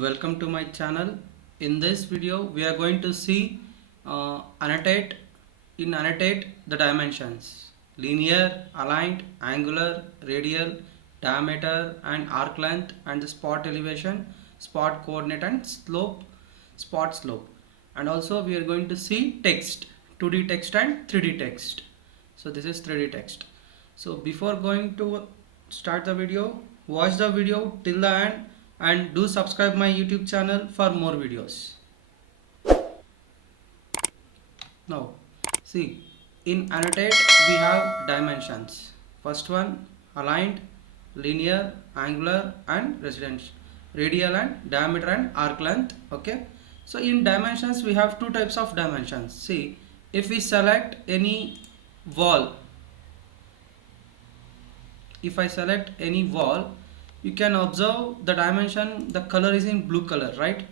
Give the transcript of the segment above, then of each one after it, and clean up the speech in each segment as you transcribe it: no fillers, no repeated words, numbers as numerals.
welcome to my channel. In this video we are going to see annotate the dimensions: linear, aligned, angular, radial, diameter and arc length, and the spot elevation, spot coordinate and spot slope. And also we are going to see text, 2D text and 3D text. So this is 3D text. So before going to start the video, watch the video till the end and do subscribe my YouTube channel for more videos. Now see, in Annotate we have dimensions. First one, aligned, linear, angular and radial and diameter and arc length. Okay, so in dimensions we have two types of dimensions. See, if we select any wall, if I select any wall, you can observe the dimension, the color is in blue color, right?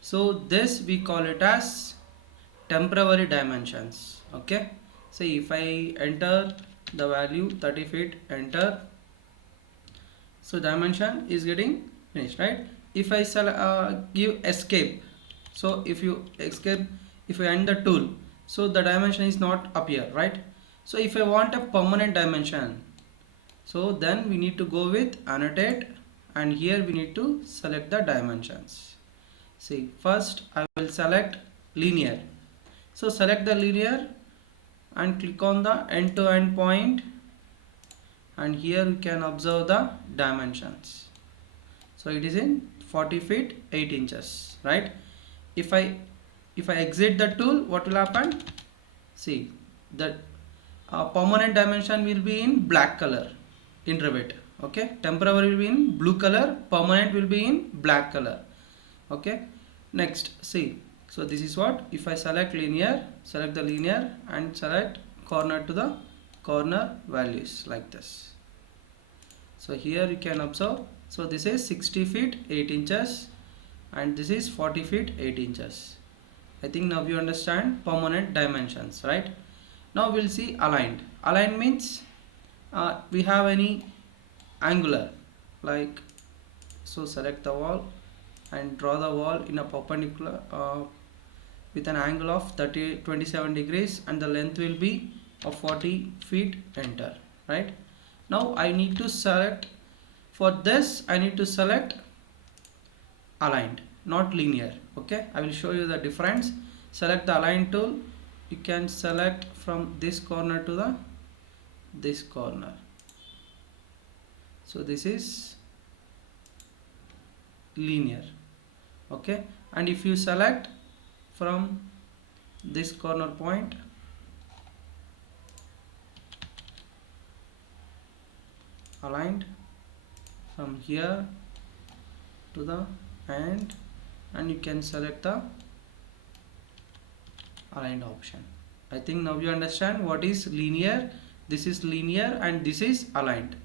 So this we call it as temporary dimensions. Okay, so if I enter the value 30 feet, enter, so dimension is getting finished, right? If I give escape, so if you escape, if you end the tool, so the dimension is not appear, right? So if I want a permanent dimension, so then we need to go with Annotate, and here we need to select the dimensions. See, first I will select linear. So select the linear and click on the end to end point, and here you can observe the dimensions. So it is in 40 feet 8 inches, right? If I exit the tool, what will happen? See, the permanent dimension will be in black color in Revit. Okay, temporary will be in blue color, permanent will be in black color. Okay, next, see, so this is what, if I select linear, select the linear and select corner to the corner values like this. So here you can observe, so this is 60 feet 8 inches and this is 40 feet 8 inches. I think now you understand permanent dimensions, right? Now we'll see aligned. Aligned means we have any angular, like, so select the wall and draw the wall in a perpendicular with an angle of 27 degrees and the length will be of 40 feet, enter, right? Now I need to select, for this I need to select aligned, not linear. Okay, I will show you the difference. Select the align tool, you can select from this corner to this corner. So this is linear. Okay, and if you select from this corner point, aligned from here to the end, and you can select the aligned option. I think now you understand what is linear. This is linear and this is aligned.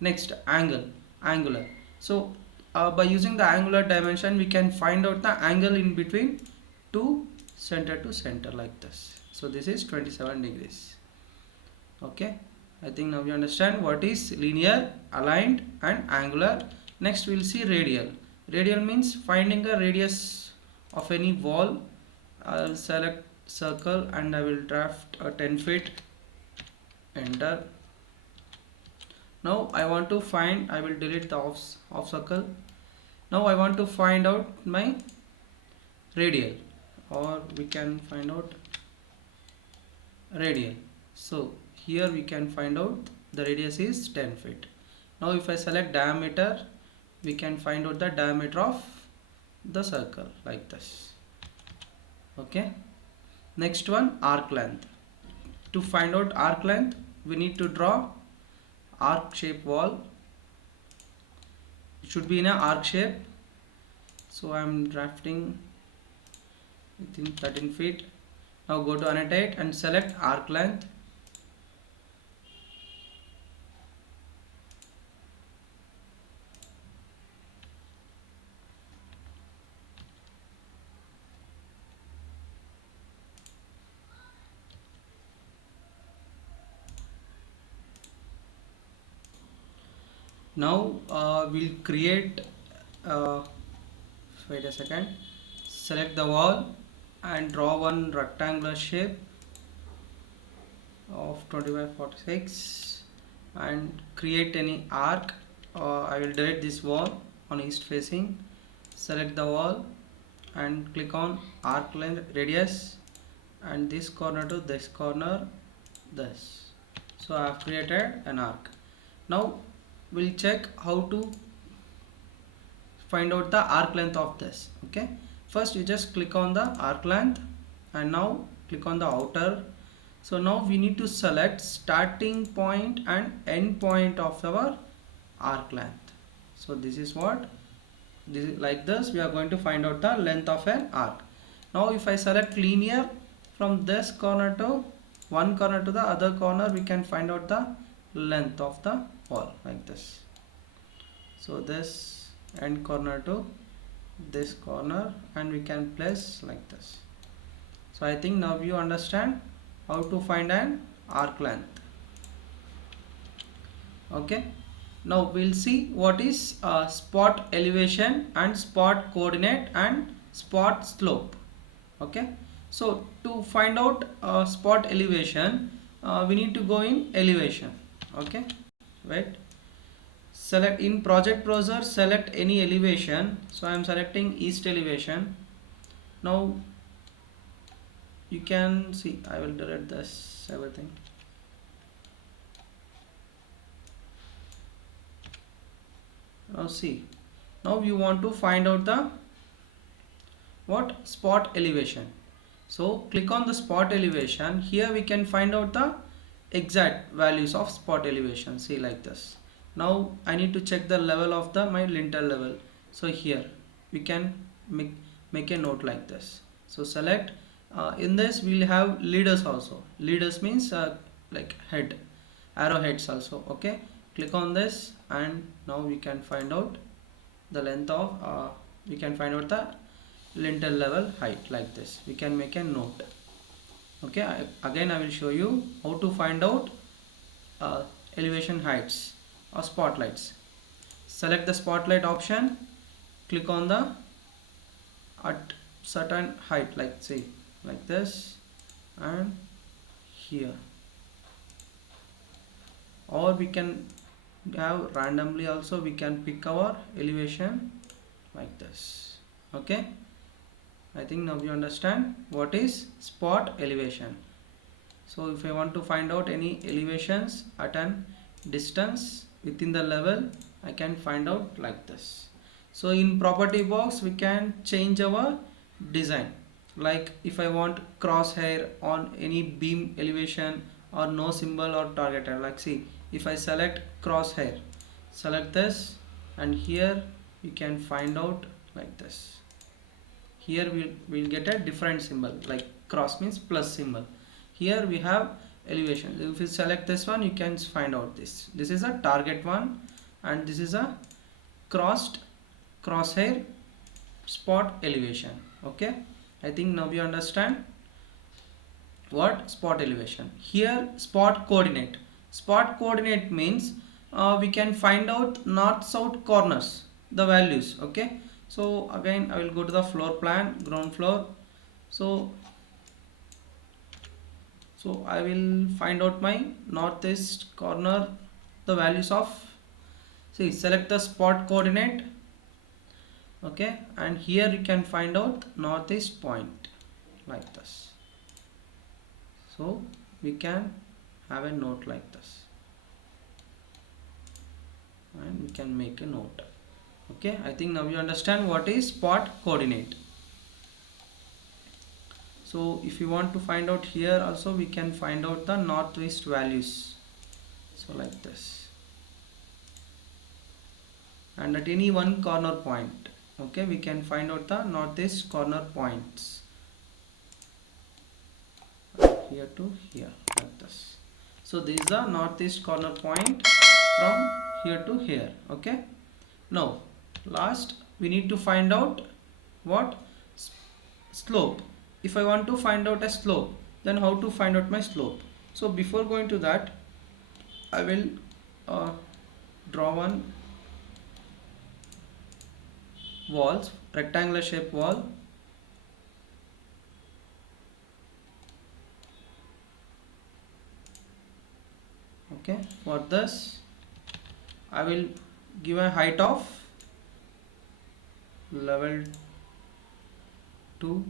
Next, angular. So by using the angular dimension we can find out the angle in between two center to center like this. So this is 27 degrees. Okay, I think now you understand what is linear, aligned and angular. Next we'll see radial. Radial means finding a radius of any wall. I'll select circle and I will draft a 10 feet, enter. Now I want to find, I will delete the off circle. Now I want to find out my radial, or we can find out radial. So here we can find out the radius is 10 feet. Now if I select diameter, we can find out the diameter of the circle like this. Okay, next one, arc length. To find out arc length, we need to draw arc shape wall. It should be in an arc shape. So I am drafting within 13 feet. Now go to Annotate and select arc length. Now we'll create wait a second, select the wall and draw one rectangular shape of 20 by 46 and create any arc. I will delete this wall on east facing. Select the wall and click on arc length radius and this corner to this corner, this. So I have created an arc. Now we'll check how to find out the arc length of this. Okay, first you just click on the arc length and now click on the outer. So now we need to select starting point and end point of our arc length. So this is what, this is like this we are going to find out the length of an arc. Now if I select linear from this corner to one corner to the other corner, we can find out the length of the wall like this. So this end corner to this corner and we can place like this. So I think now you understand how to find an arc length. Okay, now we'll see what is spot elevation and spot coordinate and spot slope. Okay, so to find out spot elevation, we need to go in elevation. Okay, wait, select in project browser, select any elevation. So I am selecting east elevation. Now you can see, I will delete this everything. Now see, now you want to find out the what spot elevation. So click on the spot elevation. Here we can find out the exact values of spot elevation. See like this. Now I need to check the level of the my lintel level. So here we can make a note like this. So select in this we'll have leaders also. Leaders means like head, arrowheads also. Okay, click on this and now we can find out the length of we can find out the lintel level height like this. We can make a note. Okay, again I will show you how to find out elevation heights or spotlights. Select the spotlight option, click on the at certain height, like say like this and here, or we can have randomly also, we can pick our elevation like this. Okay, I think now you understand what is spot elevation. So if I want to find out any elevations at an distance within the level, I can find out like this. So in property box we can change our design, like if I want crosshair on any beam elevation or no symbol or targeted, like see if I select crosshair, select this and here we can find out like this. Here we'll get a different symbol, like cross means plus symbol. Here we have elevation. If you select this one, you can find out this. This is a target one and this is a crosshair spot elevation. Okay, I think now you understand what spot elevation. Here spot coordinate. Spot coordinate means we can find out north south corners, the values. Okay, so again I will go to the floor plan, ground floor. So I will find out my northeast corner, the values of, see, select the spot coordinate. Okay, and here you can find out northeast point like this. So we can have a note like this and we can make a note. Okay, I think now you understand what is spot coordinate. So if you want to find out here also, we can find out the northwest values. So like this, and at any one corner point, okay, we can find out the northeast corner points here to here like this. So this is the northeast corner point from here to here. Okay, now last we need to find out what slope. If I want to find out a slope, then how to find out my slope? So before going to that, I will draw one walls, rectangular shape wall. Okay, for this I will give a height of level 2,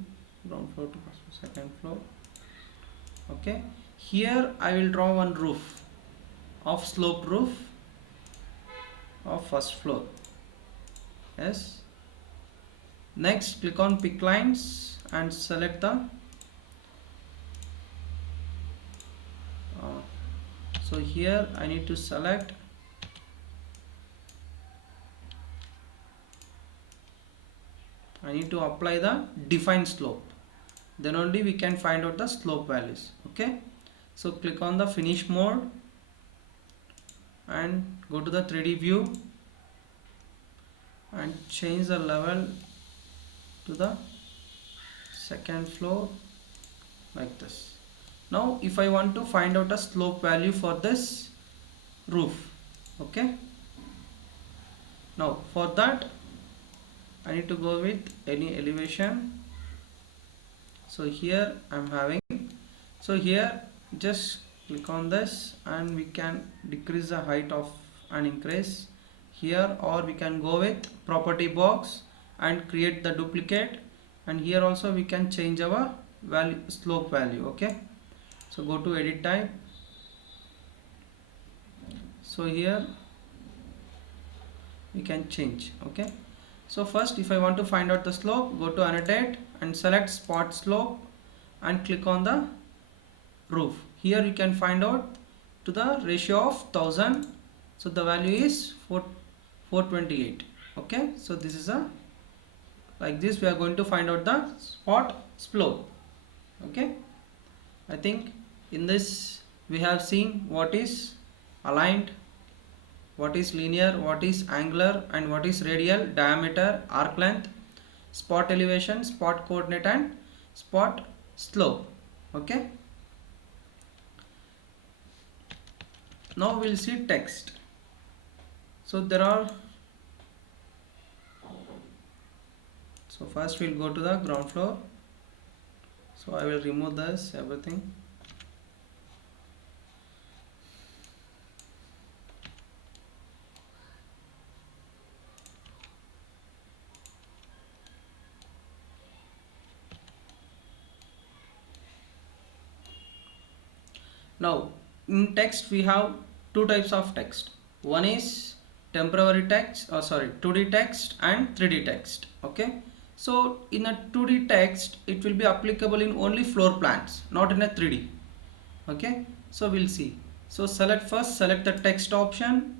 ground floor to second floor. Okay, here I will draw one roof of sloped roof of first floor. Yes, next click on pick lines and select the so here I need to select I need to apply the define slope, then only we can find out the slope values. Okay, so click on the finish mode and go to the 3D view and change the level to the second floor like this. Now if I want to find out a slope value for this roof, okay, now for that I need to go with any elevation. So here I'm having, so here just click on this and we can decrease the height of and increase here, or we can go with property box and create the duplicate, and here also we can change our value, slope value. Okay, so go to edit type. So here we can change. Okay, so first if I want to find out the slope, go to annotate and select spot slope and click on the roof. Here you can find out to the ratio of 1000, so the value is 428. Okay, so this is a like this we are going to find out the spot slope. Okay, I think in this we have seen what is aligned, what is linear, what is angular, and what is radial, diameter, arc length, spot elevation, spot coordinate, and spot slope. Okay, now we'll see text. So there are, so first we'll go to the ground floor. So I will remove this everything. Now in text we have two types of text. One is temporary text, 2D text and 3D text. Okay, so in a 2D text it will be applicable in only floor plans, not in a 3D. Okay, so we'll see. So select the text option.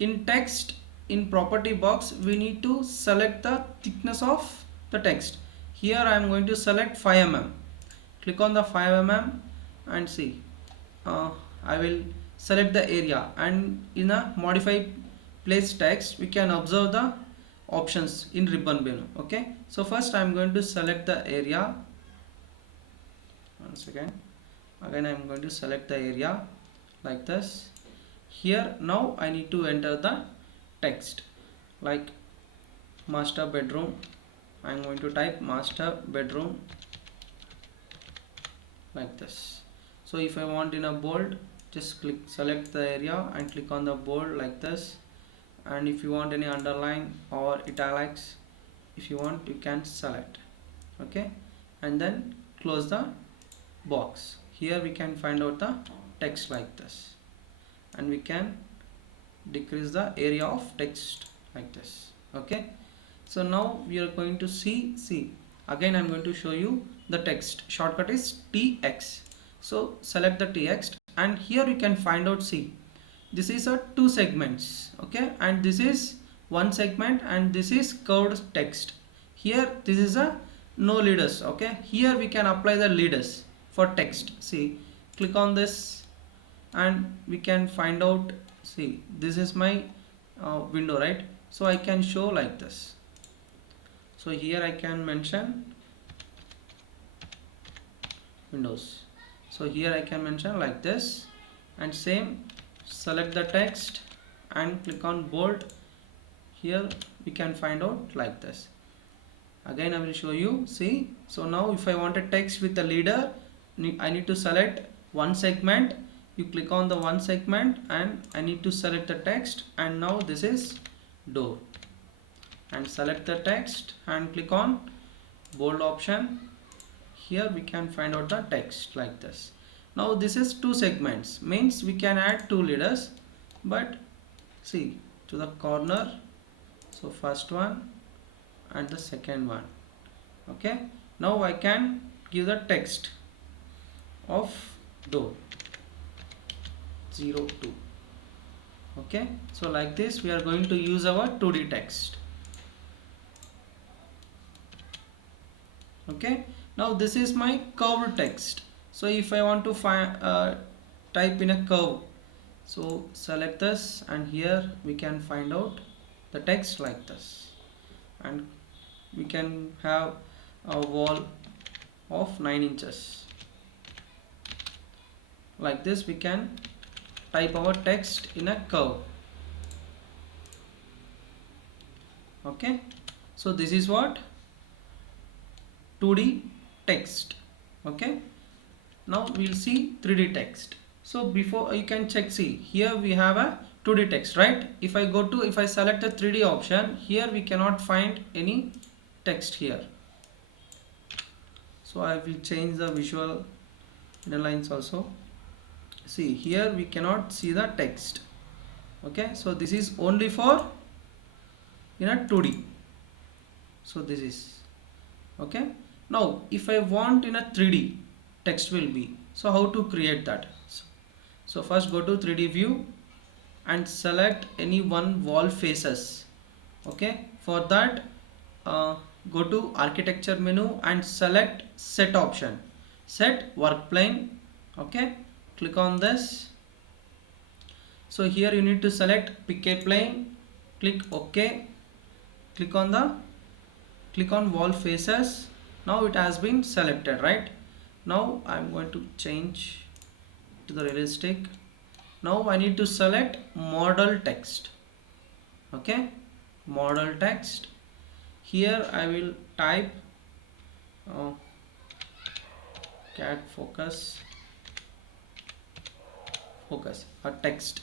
In text, in property box we need to select the thickness of the text. Here I am going to select 5 mm. Click on the 5 mm and see I will select the area, and in a modify place text we can observe the options in ribbon below. Okay, so first I am going to select the area. Once again I am going to select the area like this. Here now I need to enter the text like master bedroom. I am going to type master bedroom like this. So if I want in a bold, just select the area and click on the bold like this, and if you want any underline or italics, if you want you can select. Okay, and then close the box. Here we can find out the text like this, and we can decrease the area of text like this. Okay, so now we are going to see again I'm going to show you the text. Shortcut is TX. So select the TX, and here you can find out, see, this is a 2 segments. Okay, and this is 1 segment, and this is curved text. Here this is a no leaders. Okay, here we can apply the leaders for text. See, click on this and we can find out, see, this is my window, right? So I can show like this. So here I can mention windows. So here I can mention like this, and same select the text and click on bold. here we can find out like this. Again I will show you. See, so now if I want a text with a leader, I need to select one segment. You click on the one segment and I need to select the text, and now this is door, and select the text and click on bold option. Here we can find out the text like this. Now this is two segments, means we can add two leaders, but see to the corner, so first one and the second one. Okay, now I can give the text of door 02. Okay, so like this we are going to use our 2D text. Okay, now this is my curved text. So if I want to find type in a curve, so select this, and here we can find out the text like this, and we can have a wall of 9 inches. Like this we can type our text in a curve. Okay, so this is what 2D text. Okay, now we'll see 3D text. So before you can check, see here we have a 2D text, right? If I select the 3D option, here we cannot find any text here. So I will change the visual inner lines also. See here we cannot see the text. Okay, so this is only for in a 2D. So this is okay. Now if I want in a 3D text will be, so how to create that? So first go to 3D view and select any one wall faces. Okay, for that go to architecture menu and select set option, set work plane. Okay, click on this. So here you need to select pick a plane, click OK, click on wall faces. Now it has been selected, right? Now I'm going to change to the realistic. Now I need to select model text. Okay, model text. Here I will type CAD focus a text.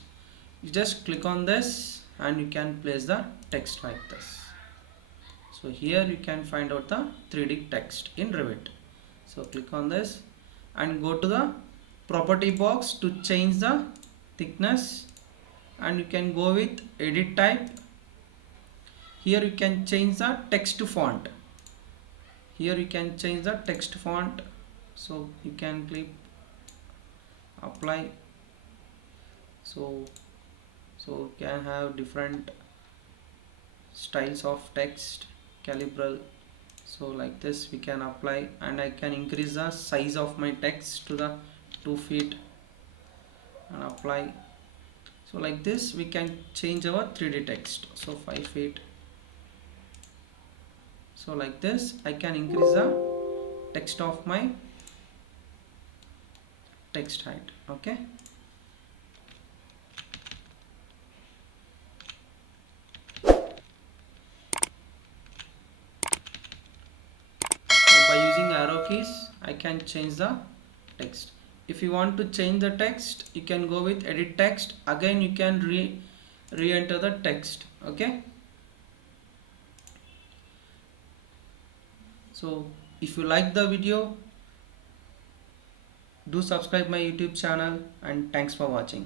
You just click on this and you can place the text like this. So here you can find out the 3D text in Revit. So click on this and go to the property box to change the thickness, and you can go with edit type. Here you can change the text font. Here you can change the text font. So you can click apply. So can have different styles of text, calibral. So like this we can apply, and I can increase the size of my text to the 2 feet and apply. So like this we can change our 3D text. So 5 feet. So like this I can increase the text of my text height. Okay, by using arrow keys I can change the text. If you want to change the text, you can go with edit text. Again you can re-enter the text. Okay, so if you like the video, do subscribe my YouTube channel, and thanks for watching.